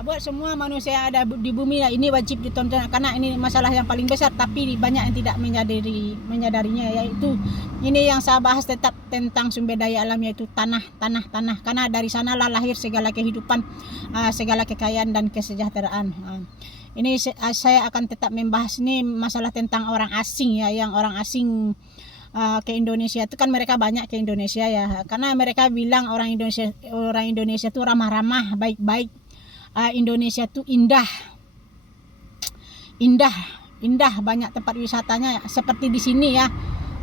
Buat semua manusia yang ada di bumi ini wajib ditonton, karena ini masalah yang paling besar, tapi banyak yang tidak menyadarinya, yaitu ini yang saya bahas tetap tentang sumber daya alam, yaitu tanah, karena dari sanalah lahir segala kehidupan, segala kekayaan dan kesejahteraan. Ini saya akan tetap membahas ini masalah tentang orang asing ya, yang orang asing ke Indonesia itu kan mereka banyak ke Indonesia ya, karena mereka bilang orang Indonesia itu ramah-ramah, baik-baik. Indonesia tuh indah, banyak tempat wisatanya seperti di sini ya,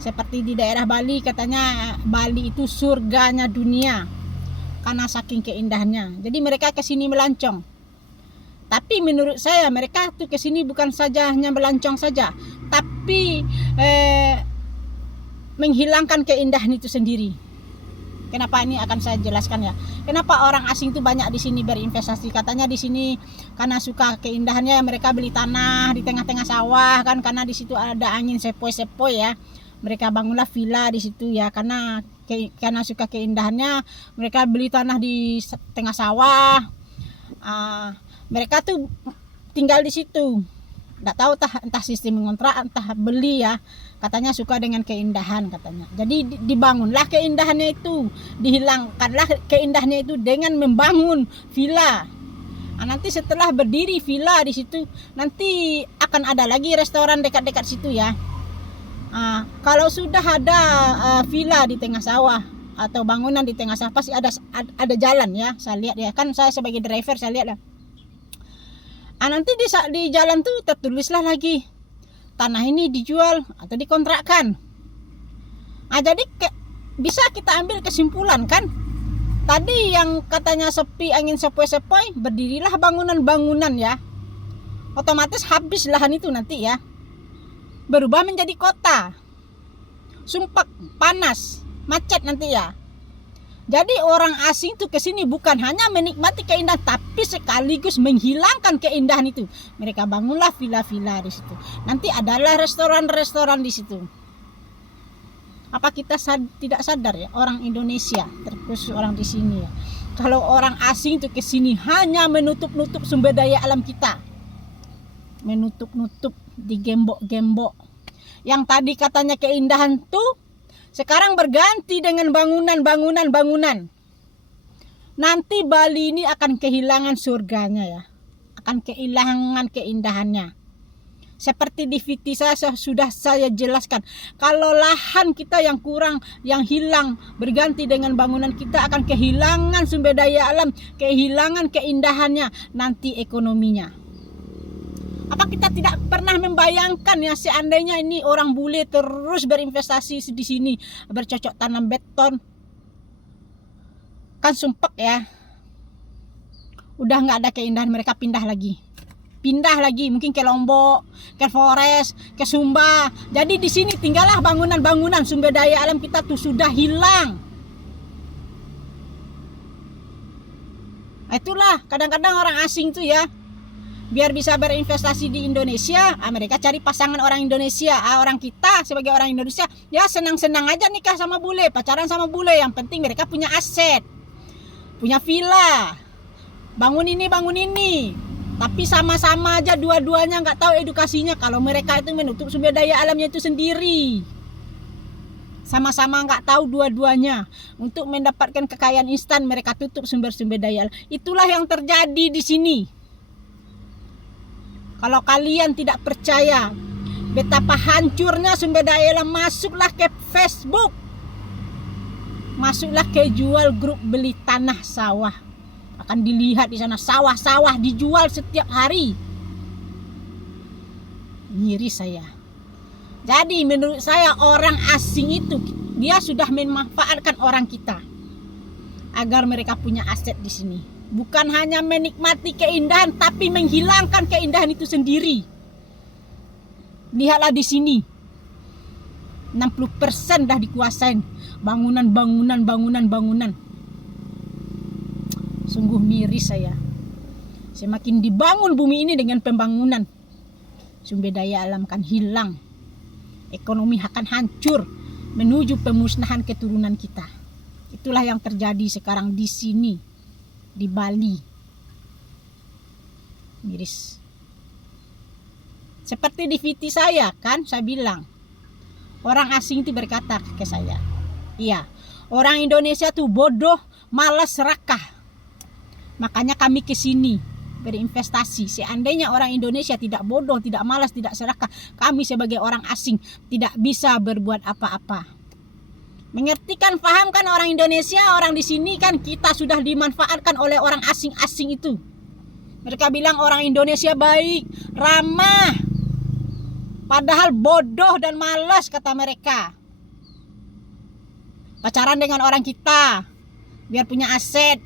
seperti di daerah Bali, katanya Bali itu surganya dunia karena saking keindahannya. Jadi mereka ke sini melancong. Tapi menurut saya mereka tuh ke sini bukan saja hanya melancong saja, tapi menghilangkan keindahan itu sendiri. Kenapa ini akan saya jelaskan ya. Kenapa orang asing itu banyak di sini berinvestasi? Katanya di sini karena suka keindahannya, mereka beli tanah di tengah-tengah sawah kan, karena di situ ada angin sepoi-sepoi ya. Mereka bangunlah villa di situ ya, karena suka keindahannya, mereka beli tanah di tengah sawah. Mereka tuh tinggal di situ. Nggak tahu entah sistem ngontrak, entah beli ya. Katanya suka dengan keindahan katanya. Jadi dibangunlah keindahannya itu, dihilangkanlah keindahannya itu dengan membangun villa. Nanti setelah berdiri villa di situ, nanti akan ada lagi restoran dekat-dekat situ ya. Kalau sudah ada villa di tengah sawah atau bangunan di tengah sawah, pasti ada jalan ya. Saya lihat ya, kan saya sebagai driver saya lihat ya. Nanti di jalan tuh tertulislah lagi tanah ini dijual atau dikontrakkan. Jadi bisa kita ambil kesimpulan kan, tadi yang katanya sepi, angin sepoi-sepoi, berdirilah bangunan-bangunan ya, otomatis habis lahan itu nanti ya, berubah menjadi kota, sumpek, panas, macet nanti ya. Jadi orang asing itu ke sini bukan hanya menikmati keindahan, tapi sekaligus menghilangkan keindahan itu. Mereka bangunlah villa-villa di situ. Nanti adalah restoran-restoran di situ. Apa kita tidak sadar ya, orang Indonesia, terkhusus orang di sini ya, kalau orang asing itu ke sini hanya menutup-nutup sumber daya alam kita. Menutup-nutup, digembok-gembok. Yang tadi katanya keindahan tuh sekarang berganti dengan bangunan. Nanti Bali ini akan kehilangan surganya ya. Akan kehilangan keindahannya. Seperti di VT sudah saya jelaskan. Kalau lahan kita yang kurang, yang hilang, berganti dengan bangunan, kita akan kehilangan sumber daya alam, kehilangan keindahannya, nanti ekonominya. Apa kita tidak pernah membayangkan ya, seandainya ini orang bule terus berinvestasi di sini, bercocok tanam beton, kan sumpek ya, udah nggak ada keindahan, mereka pindah lagi, mungkin ke Lombok, ke Flores, ke Sumba. Jadi di sini tinggallah bangunan-bangunan, sumber daya alam kita tuh sudah hilang. Itulah kadang-kadang orang asing tuh ya, biar bisa berinvestasi di Indonesia, mereka cari pasangan orang Indonesia. Orang kita sebagai orang Indonesia ya senang-senang aja nikah sama bule, pacaran sama bule. Yang penting mereka punya aset, punya villa, bangun ini. Tapi sama-sama aja dua-duanya nggak tahu edukasinya. Kalau mereka itu menutup sumber daya alamnya itu sendiri, sama-sama nggak tahu dua-duanya. Untuk mendapatkan kekayaan instan, mereka tutup sumber-sumber daya alam. Itulah yang terjadi di sini. Kalau kalian tidak percaya betapa hancurnya sumber daya alam, masuklah ke Facebook, masuklah ke jual grup beli tanah sawah, akan dilihat di sana sawah-sawah dijual setiap hari. Ngiri saya. Jadi menurut saya orang asing itu dia sudah memanfaatkan orang kita agar mereka punya aset di sini. Bukan hanya menikmati keindahan, tapi menghilangkan keindahan itu sendiri. Lihatlah di sini, 60% dah dikuasain bangunan. Sungguh miris saya. Semakin dibangun bumi ini dengan pembangunan, sumber daya alam akan hilang, ekonomi akan hancur, menuju pemusnahan keturunan kita. Itulah yang terjadi sekarang di sini, di Bali. miris. Seperti di VT saya kan, saya bilang orang asing itu berkata ke saya, iya, orang Indonesia tuh bodoh, malas, serakah. Makanya kami ke sini berinvestasi. Seandainya orang Indonesia tidak bodoh, tidak malas, tidak serakah, kami sebagai orang asing tidak bisa berbuat apa-apa. Mengerti kan, paham kan orang Indonesia, orang di sini kan kita sudah dimanfaatkan oleh orang asing-asing itu. Mereka bilang orang Indonesia baik, ramah, padahal bodoh dan malas kata mereka. Pacaran dengan orang kita biar punya aset.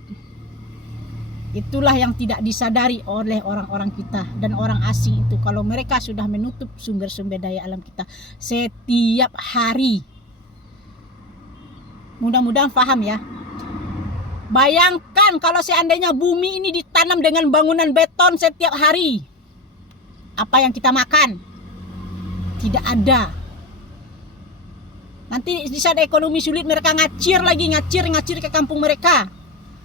Itulah yang tidak disadari oleh orang-orang kita dan orang asing itu. Kalau mereka sudah menutup sumber-sumber daya alam kita setiap hari. Mudah-mudahan paham ya. Bayangkan kalau seandainya bumi ini ditanam dengan bangunan beton setiap hari. Apa yang kita makan? Tidak ada. Nanti di saat ekonomi sulit mereka ngacir ke kampung mereka.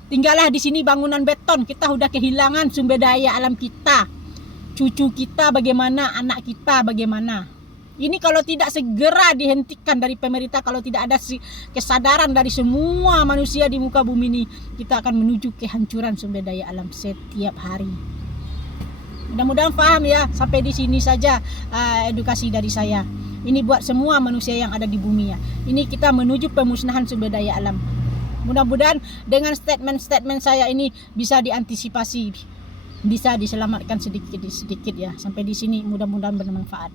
Tinggallah di sini bangunan beton, kita udah kehilangan sumber daya alam kita. Cucu kita bagaimana, anak kita bagaimana. Ini kalau tidak segera dihentikan dari pemerintah, kalau tidak ada kesadaran dari semua manusia di muka bumi ini, kita akan menuju kehancuran sumber daya alam setiap hari. Mudah-mudahan paham ya, sampai di sini saja edukasi dari saya. Ini buat semua manusia yang ada di bumi ya. Ini kita menuju pemusnahan sumber daya alam. Mudah-mudahan dengan statement-statement saya ini bisa diantisipasi, bisa diselamatkan sedikit-sedikit ya. Sampai di sini mudah-mudahan bermanfaat.